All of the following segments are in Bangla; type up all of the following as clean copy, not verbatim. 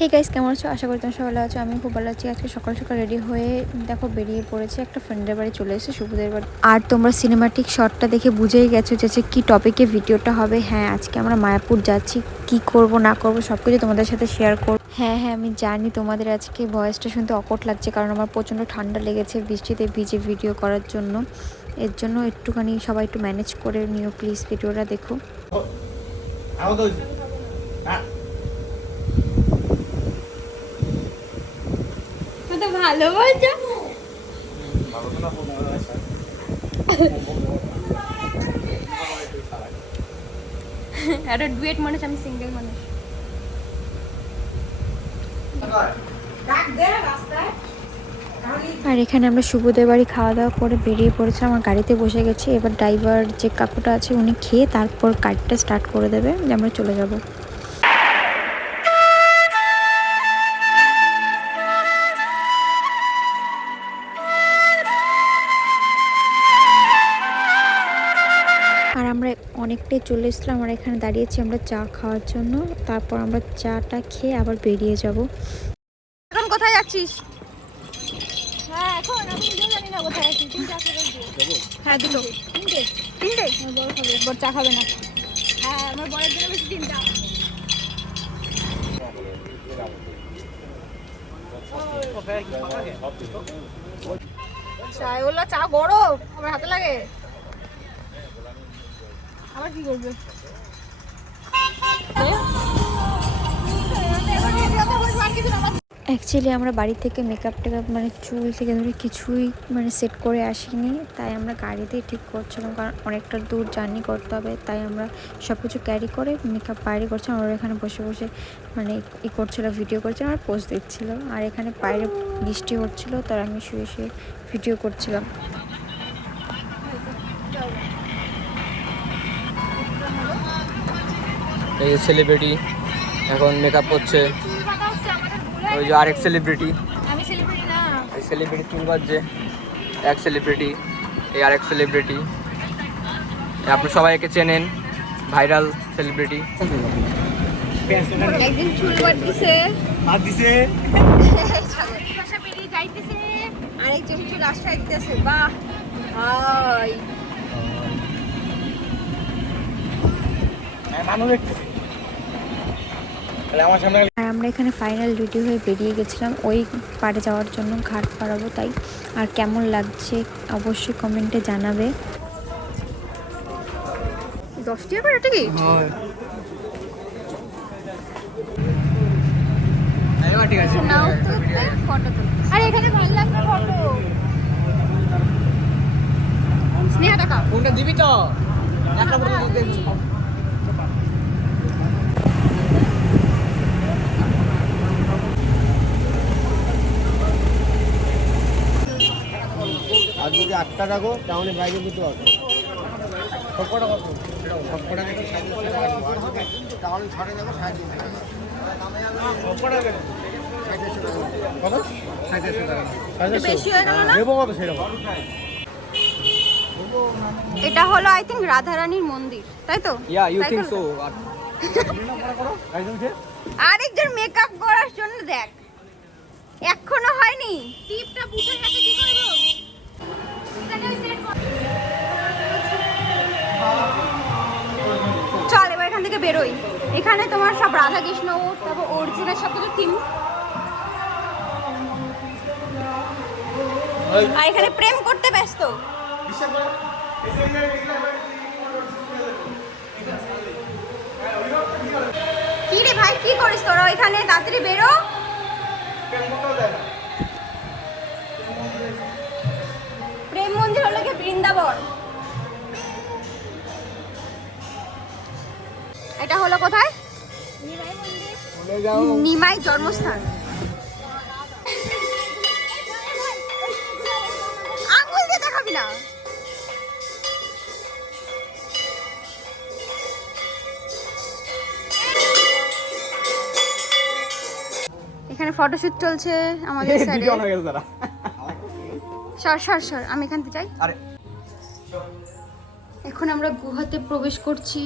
হে গাইস, কেমন আছো? আশা করি তোমরা সবাই ভালো আছো। আমি খুব ভালো আছি। আজকে সকাল সকাল রেডি হয়ে দেখো বেরিয়ে পড়েছে, একটা ফ্রেন্ডের বাড়ি চলে এসেছে, শুভদের বাড়ি। আর তোমরা সিনেমাটিক শটটা দেখে বুঝেই গেছো যে কি টপিকে ভিডিওটা হবে। হ্যাঁ, আজকে আমরা মায়াপুর যাচ্ছি। কি করব না করব সবকিছু তোমাদের সাথে শেয়ার করব। হ্যাঁ, আমি জানি তোমাদের আজকে ভয়েসটা শুনতে অকট লাগছে, কারণ আমার প্রচণ্ড ঠান্ডা লেগেছে বৃষ্টিতে ভিজে ভিডিও করার জন্য। এর জন্য একটুখানি সবাই একটু ম্যানেজ করে নিও প্লিজ, ভিডিওটা দেখো। ভালোবাসা একটা ডুয়েট মানুষ, আমি সিঙ্গেল মানুষ। আর এখানে আমরা শুভদের বাড়ি খাওয়া দাওয়া করে বেরিয়ে পড়েছি, আমার গাড়িতে বসে গেছি। এবার ড্রাইভার যে কাকুটা আছে উনি খেয়ে তারপর গাড়িটা স্টার্ট করে দেবে, যে আমরা চলে যাব। আর আমরা অনেকটাই চলে এসেছিলাম, আমরা এখানে দাঁড়িয়েছি আমরা চা খাওয়ার জন্য। তারপর আমরা চাটা খেয়ে আবার বেরিয়ে যাব। এখন কোথায় যাচ্ছিস? হ্যাঁ, এখন আমি নিজেও জানি না কোথায় আছি। তিনটে আছে বলছি। হ্যাঁ, দুটো। তিনটে আমার বড় খাবে, বড় চা খাবে না। হ্যাঁ, আমার বড়ের জন্য বেশি তিনটা। চাই ওলা চা গরম, আমার হাতে লাগে। আবার কি করবে? অ্যাকচুয়ালি আমরা বাড়ি থেকে মেকআপ টেকআপ মানে চুল থেকে ধরে কিছুই মানে সেট করে আসিনি, তাই আমরা গাড়িতেই ঠিক করছিলাম, কারণ অনেকটা দূর জার্নি করতে হবে। তাই আমরা সব কিছু ক্যারি করে মেকআপ বাইরে করছিলাম। ওরা এখানে বসে বসে মানে করছিল, ভিডিও করছিল, আর পোজ দিচ্ছিল। আর এখানে বাইরে বৃষ্টি হচ্ছিলো, তার আমি শুয়ে শুয়ে ভিডিও করছিলাম। এই সেলিব্রিটি এখন মেকআপ করছে, ওই যে আরেক সেলিব্রিটি। আমি সেলিব্রিটি না, এই সেলিব্রিটি চুল বাজছে, এক সেলিব্রিটি, এই আরেক সেলিব্রিটি। আপনি সবাই একে চেনেন, ভাইরাল সেলিব্রিটি। একদিন চুল বাঁধছে, হাত দিছে, ভাষা বেরিয়ে যাইতেছে, আরেকজন চুল আশ্রয় দিতেছে। বাহ ভাই, আর আমরা এখানে ফাইনাল রেডি হয়ে বেরিয়ে গেছিলাম ওই পাড়ে যাওয়ার জন্য, ঘাট পাড়াবো তাই। আর কেমন লাগছে অবশ্যই কমেন্টে জানাবে। 10 টাকা করে টিকিট? ঠিক আছে, নাও তো ফটো তো। আরে এখানে ভালো লাগবে ফটো। স্নেহা টাকা কোনটা দিবি তো একটা বড় দিতে। আর যদি 8টা রাখো তাহলে বাইরে দুটো আছে। সবকটা কত? সবকটা দেখো তাহলে ছাড়ে যাবো 3.5 টাকা। সবকটা দেখো 3.5 টাকা। কত? 3.5 টাকা। বেশি হয়ে গেল না? দেবো কত সেরকম? এটা হলো আই থিংক রাধারানীর মন্দির, তাই তো? Yeah you think so. আরেকজন মেকআপ করার জন্য দেখ, এখনো হয়নি। টিপটা বুঝে গেছে, কি করব? চল এবার এখান থেকে বেরোই। এখানে তোমার সব রাধা কৃষ্ণ, তারপর অর্জুনের সব কিছু থিম। আর এখানে প্রেম করতে ব্যস্ত। কি রে ভাই, কি করিস তোরা এখানে? তাড়াতাড়ি বেরো। প্রেম মন্দির হলো কি বৃন্দাবন। এটা হলো কোথায়? নিমাই জন্মস্থান। আঙুল দিয়ে দেখাবি না। এখানে ফটোশুট চলছে আমাদের সাইডে। সর আমি এখান থেকে যাই। এখন আমরা গুহাতে প্রবেশ করছি।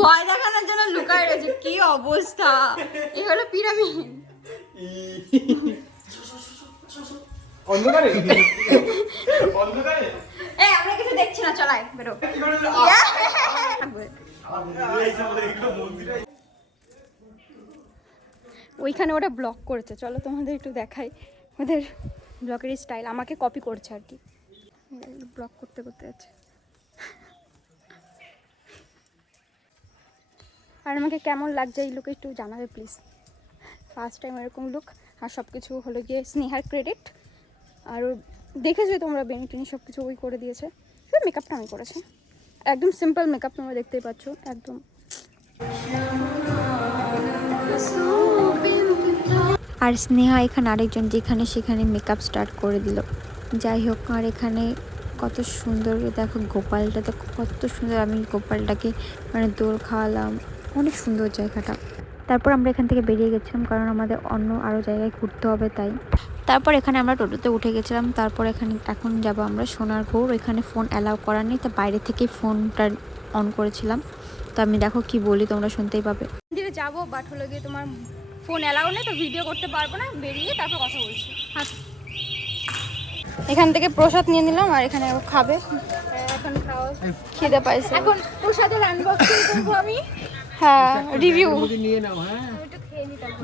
ভয় দেখানোর জন্য লুকায় রয়েছে, কি অবস্থা! এই হলো পিরামিড। অন্ধকারে এই আমরা কিছু দেখছি না, চলাই বেরো। ওইখানে ওরা ব্লগ করেছে, চলো তোমাদের একটু দেখাই ওদের ব্লগের স্টাইল। আমাকে কপি করছে আর কি, ব্লগ করতে করতে আছে। আর আমাকে কেমন লাগছে এই লুকে একটু জানাবে প্লিজ। ফার্স্ট টাইম এরকম লুক, আর সব কিছু হলো গিয়ে স্নেহার ক্রেডিট। আর দেখেছো তোমরা, বেনিটিনি সব কিছু ওই করে দিয়েছে, শুধু মেকআপটা আমি করেছি। একদম সিম্পল মেকআপ, তোমরা দেখতেই পাচ্ছ একদম। আর স্নেহা এখানে আরেকজন যেখানে সেখানে মেকআপ স্টার্ট করে দিল। যাই হোক, আর এখানে কত সুন্দর দেখো, গোপালটা তো কত সুন্দর। আমি গোপালটাকে মানে দোল খাওয়ালাম, অনেক সুন্দর জায়গাটা। তারপর আমরা এখান থেকে বেরিয়ে গেছিলাম, কারণ আমাদের অন্য আরও জায়গায় ঘুরতে হবে তাই। তারপর এখানে আমরা টোটোতে উঠে গেছিলাম। তারপর এখন যাব আমরা সোনার গৌড়। এখানে ফোন অ্যালাউ করা নেই, তো বাইরে থেকেই ফোনটা অন করেছিলাম। তো আমি দেখো কি বলি, তোমরা শুনতেই পাবে। মন্দিরে যাবো, বাট হলো গিয়ে তোমার ফোন অ্যালাউ নেই, তো ভিডিও করতে পারবো না। বেরিয়ে তারপর কথা বলছি। এখান থেকে প্রসাদ নিয়ে নিলাম, আর এখানে খাবে। এখন খাও, খিদে পাইছে। এখন প্রসাদের আনবক্সিং করবো আমি। হ্যাঁ, রিভিউ নিয়ে নাও। হ্যাঁ,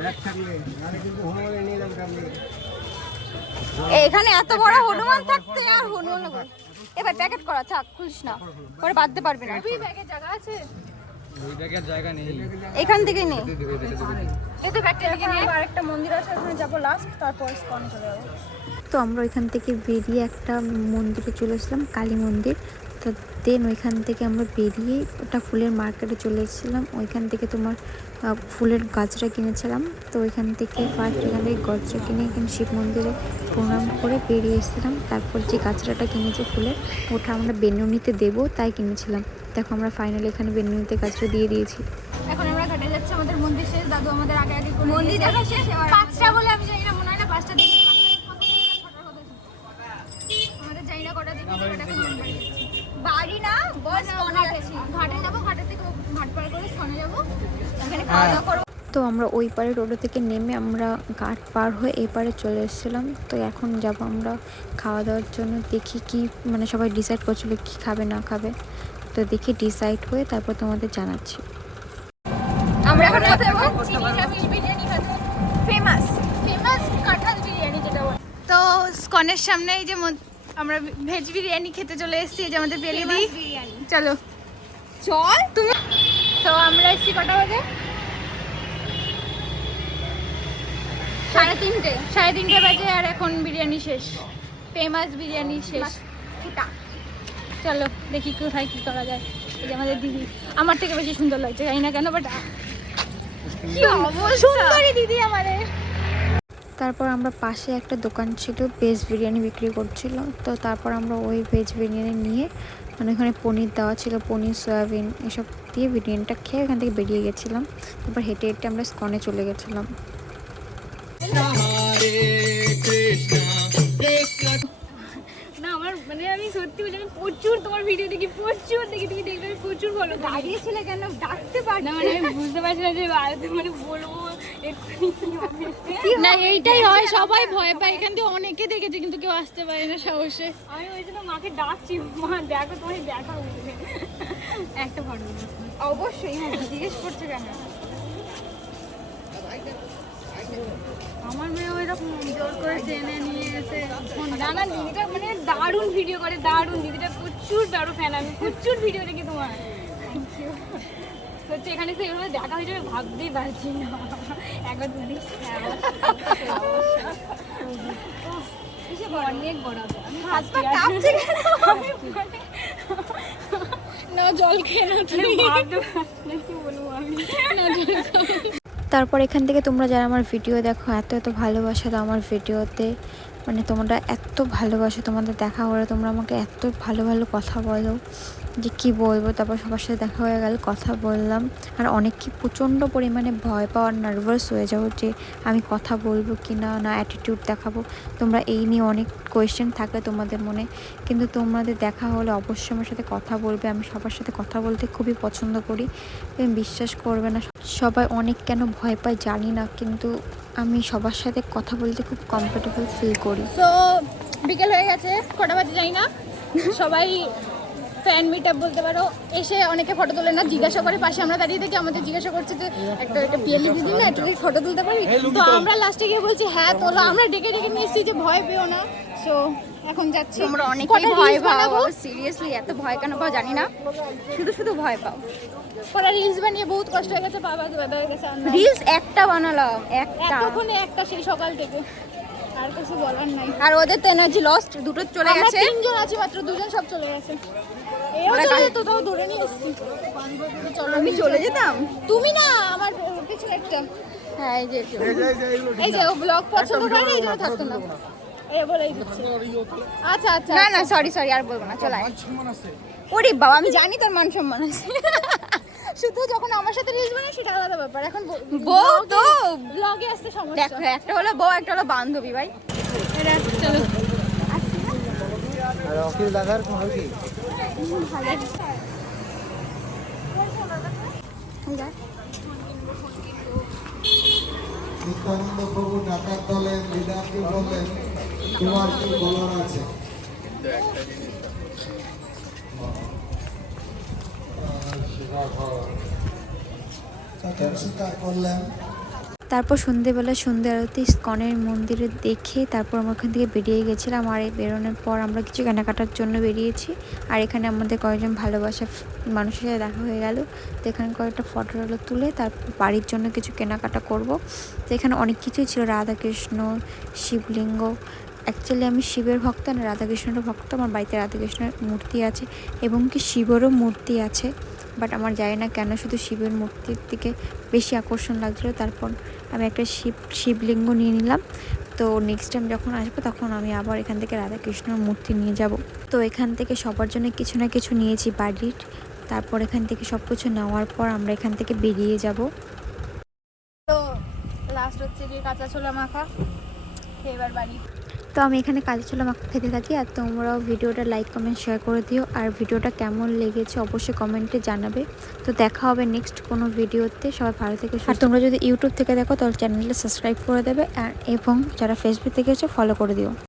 ব্যাগ থাকলে আরে কিন্তু হনুমানে নিয়ে যাবে থাকলে। এখানে এত বড় হনুমান থাকতে আর হনুমান লাগবে। এবার প্যাকেট করা থাক, খুলিস না, পরে বাঁধতে পারবি না। ওই ব্যাগে জায়গা আছে, ওই ব্যাগের জায়গা নেই, এখান থেকেই নেই। এতে ব্যাগটা থেকে নিয়ে আরেকটা মন্দির আছে, ওখানে যাব লাস্ট, তারপর স্কনে চলে যাব। তো আমরা ওইখান থেকে বেরিয়ে একটা মন্দিরে চলে এসেছিলাম, কালী মন্দির। তো দেন ওইখান থেকে আমরা বেরিয়ে ওটা ফুলের মার্কেটে চলে এসেছিলাম। ওইখান থেকে তোমার ফুলের গাছটা কিনেছিলাম। তো ওইখান থেকে ফার্স্ট এখান থেকে গাছটা কিনে এখানে শিব মন্দিরে প্রণাম করে বেরিয়ে এসেছিলাম। তারপর যে গাছটাটা কিনেছি ফুলের, ওটা আমরা বেনুনিতে দেবো তাই কিনেছিলাম। দেখো আমরা ফাইনালি এখানে বেনুনিতে গাছটা দিয়ে দিয়েছি। এখন আমরা ঘাটে যাচ্ছি, আমাদের মন্দির শেষ। দাদু আমাদের আগে আগে মন্দির দেখা শেষ। পাঁচটা বলে আমি জানি না, মনে হয় না পাঁচটা দিকে আমাদের জানি না কটা দিকে বাড়ি না, বস ঘাটে যাবো, ঘাটে থেকে ঘাট পার করে স্কনে যাবো, এখানে খাওয়া দাওয়া করবো। তো আমরা ওই পারে টোটো থেকে নেমে আমরা ঘাট পার হয়ে এই পারে চলে এসেছিলাম। তো এখন যাব আমরা খাওয়া দাওয়ার জন্য। দেখি কি মানে সবাই ডিসাইড করছিল কি খাবে না খাবে, তো দেখি ডিসাইড হয়ে তারপর তোমাদের জানাচ্ছি। আমরা এখন কোথায় যাব? চিনি বিরিয়ানি খাবো, ফেমাস ফেমাস কাঁঠাল বিরিয়ানি যেটা বলে। তো স্কনের সামনে এই যে আমরা ভেজ বিরিয়ানি খেতে চলে এসেছি, যে আমাদের বেলিদি। চলো চল তুমি। তো আমরা এসেছি কটা বাজে? 3:30 বাজে, আর এখন বিরিয়ানি শেষ, ফেমাস বিরিয়ানি শেষ। চলো দেখি কোথায় কি করা যায়। এই যে আমাদের দিদি, আমার থেকে বেশি সুন্দর লাগছে, জানি না কেন, বাট কি সুন্দরী দিদি আমাদের। তারপর আমরা পাশে একটা দোকান ছিল, ভেজ বিরিয়ানি বিক্রি করছিল। তো তারপর আমরা ওই ভেজ বিরিয়ানি নিয়ে, মানে ওখানে পনির দেওয়া ছিল, পনির সয়াবিন এসব দিয়ে বিরিয়ানিটা খেয়ে এখান থেকে বেরিয়ে গেছিলাম। তারপর হেঁটে হেঁটে আমরা স্কনে চলে গেছিলাম। না আমার মানে আমি সত্যি বলি, আমি প্রচুর তোমার ভিডিও দেখি, প্রচুর দেখি, তুমি দেখবে আমি প্রচুর ভালো দাঁড়িয়েছিলে কেন, ডাকতে পারি না, মানে আমি বুঝতে পারছি না যে মানে বলবো এক্ষুনি কি হবে। না এইটাই হয়, সবাই ভয় পায়, এখান থেকে অনেকে দেখেছে কিন্তু কেউ আসতে পারে না সাহসে। আমি ওই জন্য মাকে ডাকছি, মা দেখো তোমার দেখা উঠবে একটা ফটো। অবশ্যই জিজ্ঞেস করছে কেন। আমার মেয়ে ওই রকম জোর করে টেনে নিয়ে এসে জানা, দিদিটা মানে দারুণ ভিডিও করে, দারুণ দিদিটা, প্রচুর বড় ফ্যান আমি, প্রচুর ভিডিও দেখি তোমার। হচ্ছে এখানে তো এভাবে দেখা হয়ে যাবে ভাবতেই পারছি না। একবার দিদি অনেক বড় না, জল খেয়ে না কি বলবো আমি, না জল খাও। তারপর এখান থেকে তোমরা যারা আমার ভিডিও দেখো, এত এত ভালোবাসা দাও আমার ভিডিওতে, মানে তোমরা এত ভালোবাসো, তোমাদের দেখা হলে তোমরা আমাকে এত ভালো ভালো কথা বলো যে কী বলবো। তারপর সবার সাথে দেখা হয়ে গেল, কথা বললাম। আর অনেককে প্রচণ্ড পরিমাণে ভয় পাওয়ার, নার্ভাস হয়ে যাবো যে আমি কথা বলবো কি না, না অ্যাটিটিউড দেখাবো। তোমরা এই নিয়ে অনেক কোয়েশ্চেন থাকে তোমাদের মনে, কিন্তু তোমাদের দেখা হলে অবশ্যই আমার সাথে কথা বলবে। আমি সবার সাথে কথা বলতে খুবই পছন্দ করি। তুমি বিশ্বাস করবে না, সবাই অনেক কেন ভয় পায় জানি না, কিন্তু আমি সবার সাথে কথা বলতে খুব কমফোর্টেবল ফিল করি। তো বিকেল হয়ে গেছে, কটা বাজে জানি না। সবাই ফ্যান মিট আপ বলতে পারো, এসে অনেকে ফটো তোলে না, জিজ্ঞাসা করে পাশে আমরা দাঁড়িয়ে থাকি, আমাদের জিজ্ঞাসা করছে যে একটা পিএলই দিদি না, একটা ফটো তুলতে পারি। তো আমরা লাস্টে গিয়ে বলছি হ্যাঁ তোলো। আমরা ডেকে ডেকে নিয়ে এসেছি যে ভয় পেও না। সো এখন যাচ্ছি। তোমরা অনেকেই ভয় পাও, সিরিয়াসলি এত ভয় কেন পাও জানি না, শুধু শুধু ভয় পাও। পরে রিলস বানিয়ে বহুত কষ্ট হয়ে গেছে, বাবা ব্যথা হয়ে গেছে। রিলস একটা বানালাম, একটা এতক্ষণে একটা, সেই সকাল থেকে আর কিছু বলার নাই। আর ওদের তো এনার্জি লস্ট, দুটো চলে আমরা গেছে। 3 জন আছি মাত্র, 2 জন সব চলে গেছে। এও চলে যেত, তাও ধরে নিয়ে এসেছি। চলো আমি চলে যেতাম। তুমি না, আমার কিছু একটা। হ্যাঁ এই যে এই যে ও ব্লগ পছন্দ করে না, এই জন্য থাকতো না। এ বলেই দিচ্ছে। আচ্ছা আচ্ছা না না সরি সরি, আর বলবো না, চল আয়। ওরে বাবা, আমি জানি তোর মান সম্মান আছে। শুধু যখন আমার সাথে রিলস বানাই সেটা আলাদা ব্যাপার। এখন বউ তো ব্লগে আসতে সমস্যা। দেখো, একটা হলো বউ, একটা হলো বান্ধবী ভাই। চলো আর অখিল দাদার খবর কি? নিত্যানন্দ প্রভু ডাকাত দলের লিডারকে বললেন, তোমার কি বলার আছে? স্বীকার করলেন। তারপর সন্ধেবেলা সন্ধ্যে আরতি ইস্কনের মন্দিরে দেখে তারপর আমরা ওখান থেকে বেরিয়ে গেছিলাম। আর এই বেরোনোর পর আমরা কিছু কেনাকাটার জন্য বেরিয়েছি। আর এখানে আমাদের কয়েকজন ভালোবাসা মানুষের সাথে দেখা হয়ে গেল। তো এখানে কয়েকটা ফটো তুলে তারপর বাড়ির জন্য কিছু কেনাকাটা করব। তো এখানে অনেক কিছুই ছিল, রাধাকৃষ্ণ, শিবলিঙ্গ। অ্যাকচুয়ালি আমি শিবের ভক্ত না রাধাকৃষ্ণের ভক্ত। আমার বাড়িতে রাধাকৃষ্ণের মূর্তি আছে এবং কি শিবেরও মূর্তি আছে, বাট আমার জানি না কেন শুধু শিবের মূর্তির দিকে বেশি আকর্ষণ লাগছিলো। তারপর আমি একটা শিবলিঙ্গ নিয়ে নিলাম। তো নেক্সট টাইম যখন আসবো তখন আমি আবার এখান থেকে রাধাকৃষ্ণের মূর্তি নিয়ে যাব। তো এখান থেকে সবার জন্য কিছু না কিছু নিয়েছি বাড়ির। তারপর এখান থেকে সব কিছু নেওয়ার পর আমরা এখান থেকে বেরিয়ে যাব। তো লাস্ট হচ্ছে যে কাঁচা ছোলা মাখা, এবার বাড়ি। তো আমি এখানে কাজে ছোলা মাখা খেতে থাকি। আর তোমরাও ভিডিওটা লাইক কমেন্ট শেয়ার করে দিও। আর ভিডিওটা কেমন লেগেছে অবশ্যই কমেন্টে জানাবে। তো দেখা হবে নেক্সট কোনো ভিডিওতে। সবাই ভালো থেকে। আর তোমরা যদি ইউটিউব থেকে দেখো তাহলে চ্যানেলটা সাবস্ক্রাইব করে দেবে, এবং যারা ফেসবুক থেকে এসে ফলো করে দিও।